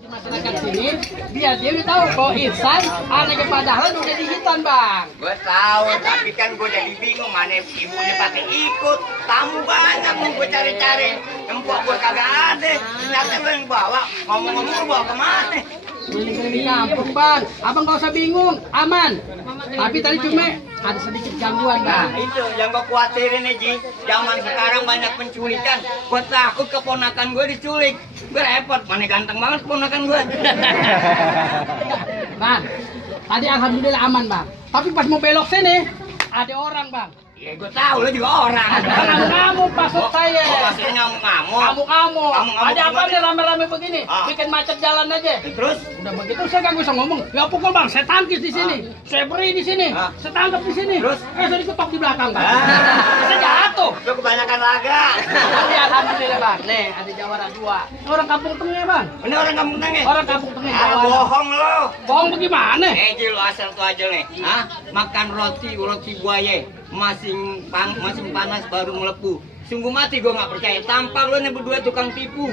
Masyarakat sini biar dia tahu bahwa Ihsan anak kepadahalan udah dihitan bang. Gue tahu, tapi kan gue jadi bingung mana ibunya pakai ikut. Tamu banyak mau gue cari-cari. Empok gue kagak ada. Ternyata lo yang bawa. Ngomong-ngomong lo bawa kemana? Keliling-keliling kampung bang. Abang gak usah bingung, aman. Tapi tadi cuma ada sedikit gangguan Nah bang. itu yang gue khawatirin nih Ji. Zaman sekarang banyak penculikan. Gue takut keponakan gue diculik. Gue repot, mana ganteng banget keponakan gue. Bang, tadi alhamdulillah aman bang. Tapi pas mau belok sini ada orang bang. Ya gue tahu lo juga orang. Ngamuk-ngamuk maksud saya. Maksudnya ngamuk-ngamuk. Ngamuk-ngamuk. Ngamuk-ngamuk Ada apa gimana? nih rame-rame begini? Ah. Bikin macet jalan aja. Terus? Udah begitu saya gak bisa ngomong. Ya pukul bang, saya tangkis di sini. Saya beri di sini. Ah. Saya tangkap di sini. Terus? Saya diketok di belakang bang. Ah. Saya jatuh. Lo kebanyakan laga. Tapi alhamdulillah bang. Nih ada jawara 2. Orang kampung tengah bang. Ini orang kampung tengah. Orang kampung tengah Ah, jawara. bohong lo. Bohong bagaimana? Ji lo asal tuh aja nih. Hah? Makan roti buaya. Masing panas baru melepuh. Sungguh mati gue nggak percaya. Tampar lo nih berdua tukang tipu.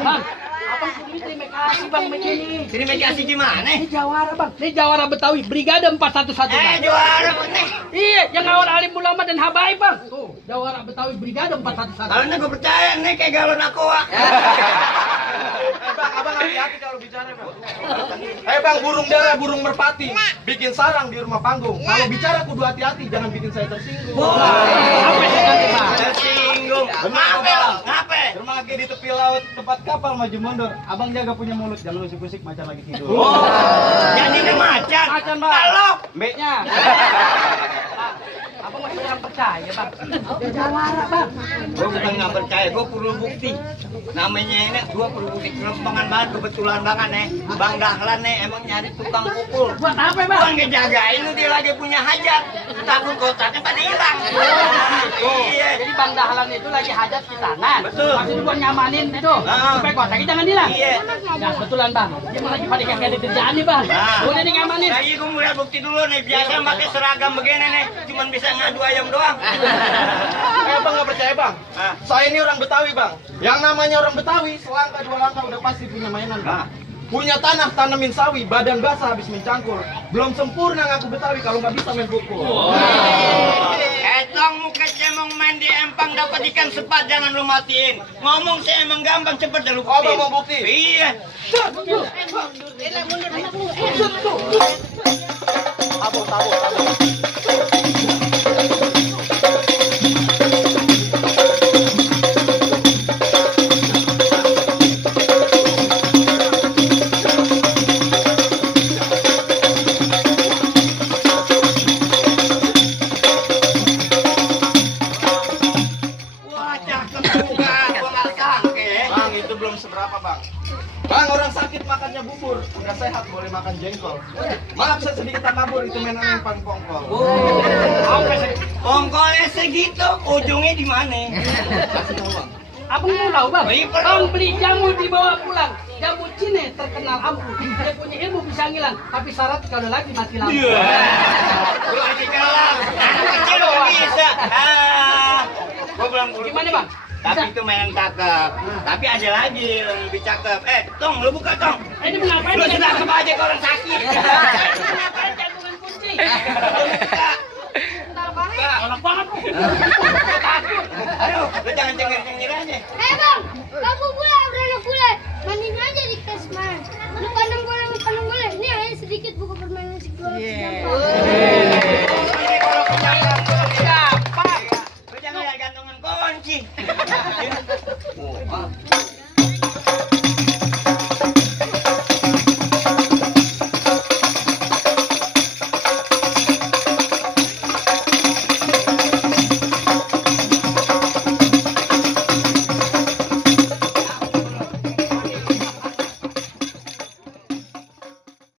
Bang, abang kudu terima kasih bang begini. Terima kasih gimana? Ini jawara bang. Ini jawara Betawi. Brigade 411 bang. Juara nih. Iya, yang awal alim ulama dan habaib bang. Tuh, jawara Betawi Brigade 411. Kalau gue percaya nih kayak galon aqua. Bang, abang hati-hati kalau bicara bang. Bang, burung dara, burung merpati, bikin sarang di rumah panggung. Kalau bicara kudu hati-hati, jangan bikin saya tersinggung. Apa sih nanti bang? Tersinggung. Ngape lo? Ngape? Dermaga di tepi laut, tempat kapal maju mundur. Abang jaga punya mulut, jangan usik-usik macan lagi tidur. Jadi ini macan. Macan bang. Kalau Mbeknya. Abang masih kurang percaya bang. Dia jawara bang. gue bukan nggak percaya, gue perlu bukti. Namanya ini gue perlu bukti. Kelempangan banget, kebetulan banget nih. Bang Dahlan nih emang nyari tukang pukul. Buat apa bang? Bang ngejagain lu dia lagi punya hajat. Takut kotaknya pada hilang. Iya. Jadi Bang Dahlan itu lagi hajat di tangan. Betul. Maksud gua nyamanin itu supaya kotaknya jangan hilang. Iya. Nah, kebetulan Bang. Dia lagi pada kayak ada kerjaan nih Bang. Nah. Udah nih ngamanin. Lagi gue mau lihat bukti dulu nih. Biasa pakai seragam begini nih. Cuman bisa ngadu ayam doang. Bang nggak percaya bang? Ah. Saya ini orang Betawi bang. Yang namanya orang Betawi, selangkah dua langkah udah pasti punya mainan bang. Punya tanah tanemin sawi, badan basah habis mencangkul. Belum sempurna ngaku Betawi kalau nggak bisa main pukul. Etong muka cemong main di empang dapat ikan sepat jangan lu matiin. Ngomong sih emang gampang cepet dah lu buktiin. Abang mau bukti? Iya. Tabung. Wah cakep juga. Gua nggak sangka ya. Bang, itu belum seberapa bang. Bang, orang sakit makannya bubur, udah sehat boleh makan jengkol. Maaf saya sedikit takabur, itu mainan empang pongkol. Ongkolnya segitu, ujungnya di mana? Abang mau tahu Bang? Iya, Pak. Bang beli jamu dibawa pulang. Jamu Cina terkenal ampuh. Dia punya ilmu bisa ngilang, tapi syarat kalau lagi mati lampu. Lu masih kalah. Aku kecil lu nggak bisa. Gua belum buru. Gimana Bang? Tapi itu mainan cakep. Tapi ada lagi yang lebih cakep. Tong, lu buka Tong. Ini mengapain? Lu sudah cakep aja kalau orang sakit. Mengapain jantungan kunci? Lu buka. Enak banget lu. Aduh, lu jangan cengir-cengir aja. Bang, kamu pulang.